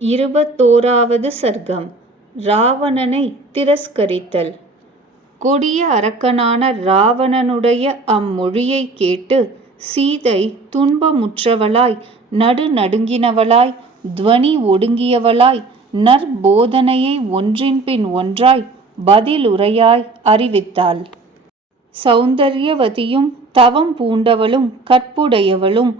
21வது சர்க்கம். ராவணனை திரஸ்கரித்தல். கொடிய அரக்கனான ராவணனுடைய அம்மொழியைக் கேட்டு சீதை துன்பமுற்றவளாய் நடுநடுங்கினவளாய் துவனி ஒடுங்கியவளாய் நற்போதனையை ஒன்றின்பின் ஒன்றாய் பதிலுரையாய் அறிவித்தாள். சௌந்தர்யவதியும் தவம் பூண்டவளும் கற்புடையவளும்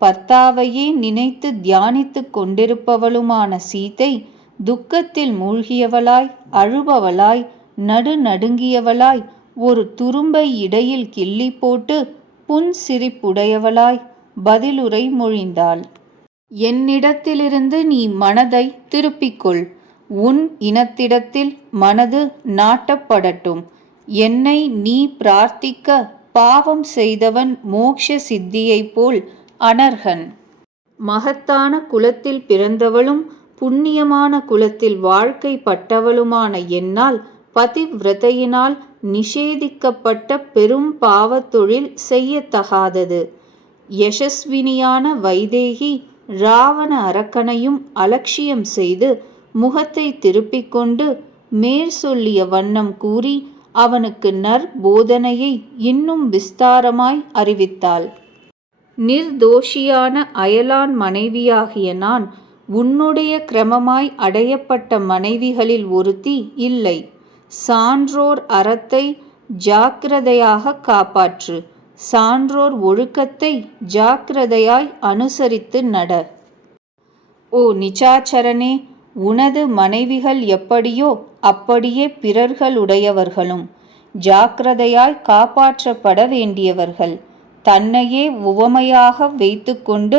பர்த்தாவையே நினைத்து தியானித்துக் கொண்டிருப்பவளுமான சீதை துக்கத்தில் மூழ்கியவளாய் அழுபவளாய் நடுநடுங்கியவளாய் ஒரு துரும்பை இடையில் கிள்ளி போட்டு புன்சிரிப்புடையவளாய் பதிலுரை மொழிந்தாள். என்னிடத்திலிருந்து நீ மனதை திருப்பிக்கொள். உன் இனத்திடத்தில் மனது நாட்டப்படட்டும். என்னை நீ பிரார்த்திக்க பாவம் செய்தவன் மோக்ஷ சித்தியைப் போல் அனர்ஹன். மகத்தான குலத்தில் பிறந்தவளும் புண்ணியமான குலத்தில் வாழ்க்கை பட்டவளுமான என்னால் பதிவிரதையினால் நிஷேதிக்கப்பட்ட பெரும் பாவத் தொழில் செய்யத்தகாதது. யசஸ்வினியான வைதேகி ராவண அரக்கனையும் அலட்சியம் செய்து முகத்தை திருப்பிக் கொண்டு மேற் சொல்லிய வண்ணம் கூறி அவனுக்கு நற்போதனையை இன்னும் விஸ்தாரமாய் அறிவித்தாள். நிர்தோஷியான அயலான் மனைவியாகிய நான் உன்னுடைய கிரமமாய் அடையப்பட்ட மனைவிகளில் ஒருத்தி இல்லை. சான்றோர் அறத்தை ஜாக்கிரதையாக காப்பாற்று. சான்றோர் ஒழுக்கத்தை ஜாக்கிரதையாய் அனுசரித்து நட. ஓ நிசாச்சரனே, உனது மனைவிகள் எப்படியோ அப்படியே பிறர்களுடையவர்களும் ஜாக்கிரதையாய் காப்பாற்றப்பட வேண்டியவர்கள். தன்னையே உவமையாக வைத்துக்கொண்டு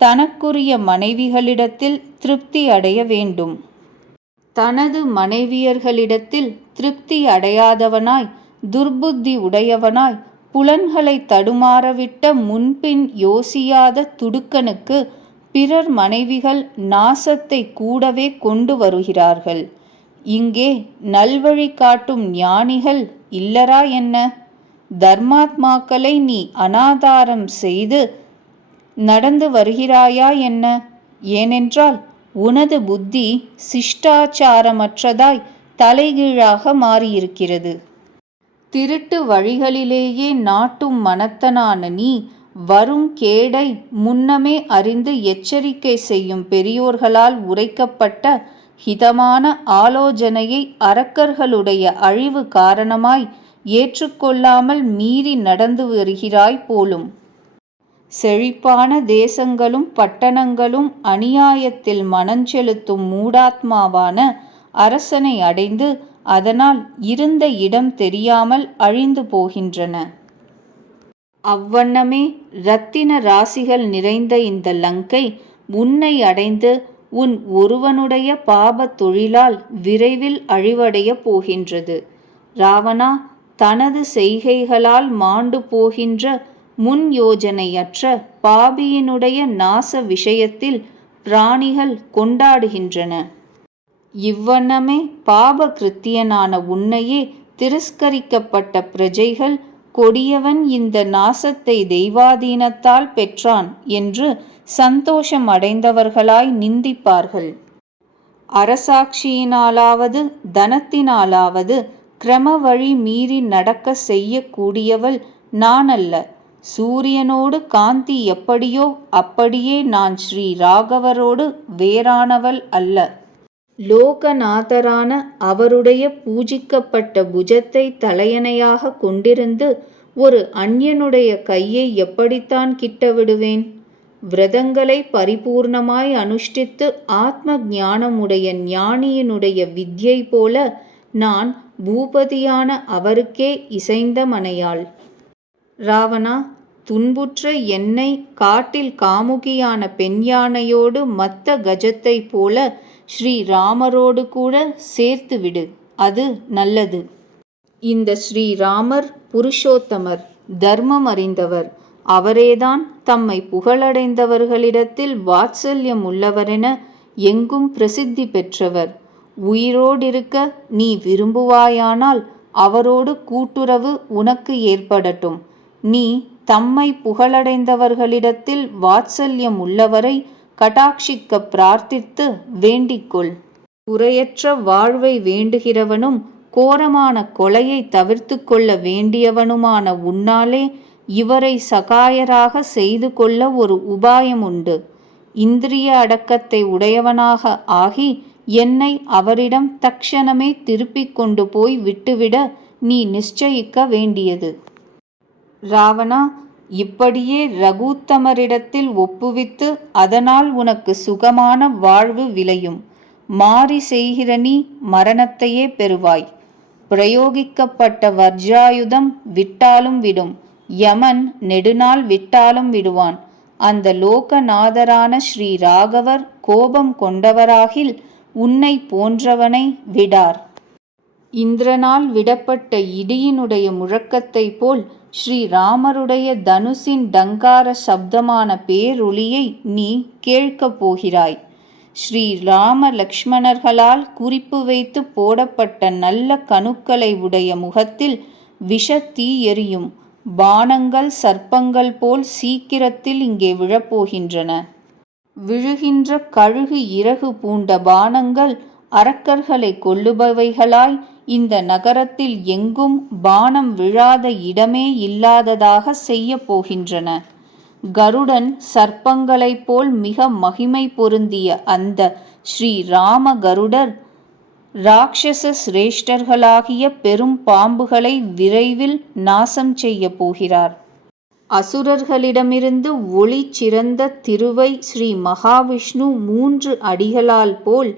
தனக்குரிய மனைவிகளிடத்தில் திருப்தி அடைய வேண்டும். தனது மனைவியர்களிடத்தில் திருப்தி அடையாதவனாய் துர்புத்தி உடையவனாய் புலன்களை தடுமாறவிட்ட முன்பின் யோசியாத துடுக்கனுக்கு பிறர் மனைவிகள் நாசத்தை கூடவே கொண்டு வருகிறார்கள். இங்கே நல்வழி காட்டும் ஞானிகள் இல்லரா என்ன? தர்மாத்மாக்களை நீ அனாதாரம் செய்து நடந்து வருகிறாயா என்ன? ஏனென்றால் உனது புத்தி சிஷ்டாச்சாரமற்றதாய் தலைகீழாக மாறியிருக்கிறது. திருட்டு வழிகளிலேயே நாட்டும் மனத்தனான நீ வரும் கேடை முன்னமே அறிந்து எச்சரிக்கை செய்யும் பெரியோர்களால் உரைக்கப்பட்ட ஹிதமான ஆலோசனையை அரக்கர்களுடைய அழிவு காரணமாய் ஏற்றுக்கொள்ளாமல் மீறி நடந்து வருகிறாய் போலும். செழிப்பான தேசங்களும் பட்டணங்களும் அநியாயத்தில் மனஞ்செலுத்தும் மூடாத்மாவான அரசனை அடைந்து அதனால் இருந்த இடம் தெரியாமல் அழிந்து போகின்றன. அவ்வண்ணமே இரத்தின ராசிகள் நிறைந்த இந்த லங்கை உன்னை அடைந்து உன் ஒருவனுடைய பாபத் தொழிலால் விரைவில் அழிவடைய போகின்றது. ராவணா, தனது செய்கைகளால் மாண்டு போகின்ற முன் யோஜனையற்ற பாபியினுடைய நாச விஷயத்தில் பிராணிகள் கொண்டாடுகின்றன. இவ்வண்ணமே பாப கிருத்தியனான உன்னையே திரஸ்கரிக்கப்பட்ட பிரஜைகள் கொடியவன் இந்த நாசத்தை தெய்வாதீனத்தால் பெற்றான் என்று சந்தோஷம் அடைந்தவர்களாய் நிந்திப்பார்கள். அரசாட்சியினாலாவது தனத்தினாலாவது கிரம வழி மீறி நடக்க செய்யக்கூடியவள் நான் அல்ல. சூரியனோடு காந்தி எப்படியோ அப்படியே நான் ஸ்ரீ ராகவரோடு வேறானவள் அல்ல. லோகநாதரான அவருடைய பூஜிக்கப்பட்ட புஜத்தை தலையணையாக கொண்டிருந்து ஒரு அந்நியனுடைய கையை எப்படித்தான் கிட்ட விடுவேன்? விரதங்களை பரிபூர்ணமாய் அனுஷ்டித்து ஆத்ம ஞானமுடைய ஞானியினுடைய வித்யை போல நான் பூபதியான அவருக்கே இசைந்த மனையாள். ராவணா, துன்புற்ற என்னை காட்டில் காமுகியான பெண் யானையோடு மத்த கஜத்தை போல ஸ்ரீராமரோடு கூட சேர்த்துவிடு. அது நல்லது. இந்த ஸ்ரீராமர் புருஷோத்தமர், தர்மம் அறிந்தவர். அவரேதான் தம்மை புகழடைந்தவர்களிடத்தில் வாத்சல்யம் உள்ளவரென எங்கும் பிரசித்தி பெற்றவர். உயிரோடிருக்க நீ விரும்புவாயானால் அவரோடு கூட்டுறவு உனக்கு ஏற்படட்டும். நீ தம்மை புகழடைந்தவர்களிடத்தில் வாத்சல்யம் உள்ளவரை கடாட்சிக்க பிரார்த்தித்து வேண்டிக்கொள். குறையற்ற வாழ்வை வேண்டுகிறவனும் கோரமான கொலையை தவிர்த்து கொள்ள வேண்டியவனுமான உன்னாலே இவரை சகாயராக செய்து கொள்ள ஒரு உபாயம் உண்டு. இந்திரிய அடக்கத்தை உடையவனாக ஆகி என்னை அவரிடம் தக்ஷணமே திருப்பிக் கொண்டு போய் விட்டுவிட நீ நிச்சயிக்க வேண்டியது. ராவணா, இப்படியே ரகுத்தமரிடத்தில் ஒப்புவித்து அதனால் உனக்கு சுகமான வாழ்வு விளையும். மாறி செய்கிற நீ மரணத்தையே பெறுவாய். பிரயோகிக்கப்பட்ட வஜ்ராயுதம் விட்டாலும் விடும். யமன் நெடுநாள் விட்டாலும் விடுவான். அந்த லோகநாதரான ஸ்ரீ ராகவர் கோபம் கொண்டவராகில் உன்னை போன்றவனை விடார். இந்திரனால் விடப்பட்ட இடியினுடைய முழக்கத்தை போல் ஸ்ரீராமருடைய தனுசின் டங்கார சப்தமான பேரொளியை நீ கேட்கப் போகிறாய். ஸ்ரீராம லக்ஷ்மணர்களால் குறிப்பு வைத்து போடப்பட்ட நல்ல கணுக்களை உடைய முகத்தில் விஷத்தீ எரியும். பானங்கள் சர்ப்பங்கள் போல் சீக்கிரத்தில் இங்கே விழப்போகின்றன. விழுகின்ற கழுகு இறகு பூண்ட பானங்கள் அரக்கர்களை கொல்லுபவைகளாய் இந்த நகரத்தில் எங்கும் பானம் விழாத இடமே இல்லாததாக செய்ய போகின்றன. கருடன் சர்ப்பங்களைப் போல் மிக மகிமை பொருந்திய அந்த ஸ்ரீராம கருடர் ராட்சச சிரேஷ்டர்களாகிய பெரும் பாம்புகளை விரைவில் நாசம் செய்ய போகிறார். அசுரர்களிடமிருந்து ஒளி சிறந்த திருவை ஸ்ரீ மகாவிஷ்ணு 3 அடிகளால் போல்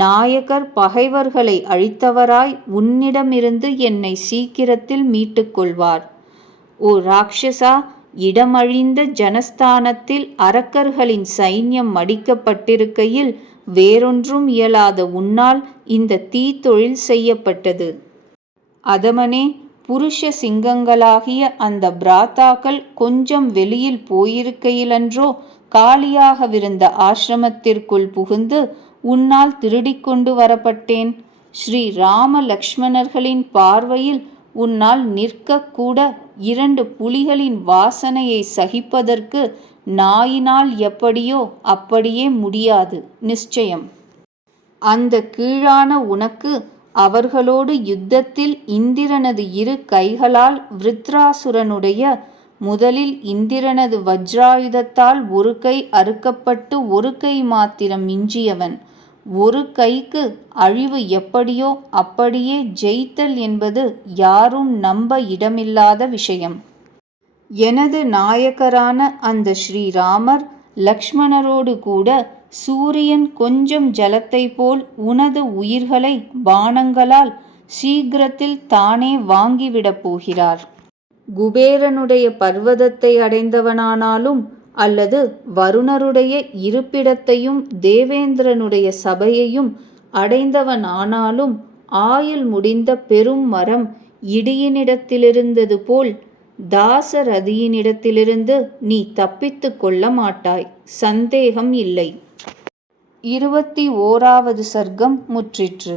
நாயகர் பகைவர்களை அழித்தவராய் உன்னிடமிருந்து என்னை சீக்கிரத்தில் மீட்டுக்கொள்வார். ஓ ராட்சசா, இடமழிந்த ஜனஸ்தானத்தில் அரக்கர்களின் சைன்யம் மடிக்கப்பட்டிருக்கையில் வேறொன்றும் இயலாத உன்னால் இந்த தீத்தொழில் செய்யப்பட்டது. அதமனே, புருஷ சிங்கங்களாகிய அந்த பிராத்தாக்கள் கொஞ்சம் வெளியில் போயிருக்கையிலன்றோ காலியாகவிருந்த ஆசிரமத்திற்குள் புகுந்து உன்னால் திருடிக்கொண்டு வரப்பட்டேன். ஸ்ரீ ராம லக்ஷ்மணர்களின் பார்வையில் உன்னால் நிற்கக்கூட 2 புலிகளின் வாசனையை சகிப்பதற்கு நாயினால் எப்படியோ அப்படியே முடியாது நிச்சயம். அந்த கீழான உனக்கு அவர்களோடு யுத்தத்தில் இந்திரனது 2 கைகளால் விருத்ராசுரனுடைய முதலில் இந்திரனது வஜ்ராயுதத்தால் ஒரு கை அறுக்கப்பட்டு ஒரு கை மாத்திரம் மிஞ்சியவன். ஒரு கைக்கு அழிவு எப்படியோ அப்படியே ஜெயித்தல் என்பது யாரும் நம்ப இடமில்லாத விஷயம். எனது நாயகரான அந்த ஸ்ரீராமர் லக்ஷ்மணரோடு கூட சூரியன் கொஞ்சம் ஜலத்தை போல் உனது உயிர்களை பானங்களால் சீக்கிரத்தில் தானே வாங்கிவிடப் போகிறார். குபேரனுடைய பர்வதத்தை அடைந்தவனானாலும் அல்லது வருணருடைய இருப்பிடத்தையும் தேவேந்திரனுடைய சபையையும் அடைந்தவனானாலும் ஆயுள் முடிந்த பெரும் மரம் இடியினிடத்திலிருந்தது போல் தாசரதியினிடத்திலிருந்து நீ தப்பித்து கொள்ள மாட்டாய், சந்தேகம் இல்லை. 21வது சர்க்கம் முற்றிற்று.